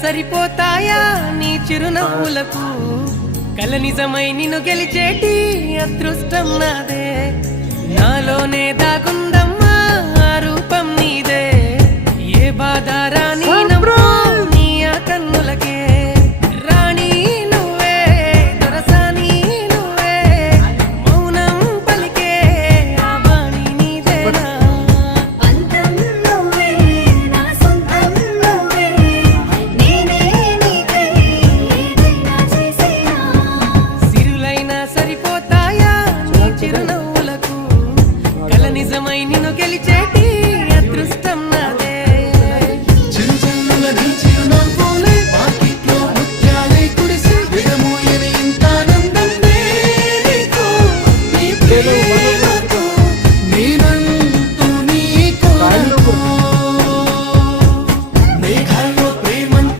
సరిపోతాయా నీ చిరునవ్వులకు కల నిజమై నిన్ను గెలిచేటి అదృష్టం నాదే నాలోనే దాగుందమ్మా ఆ రూపం నీదే ఏ బాధ రాని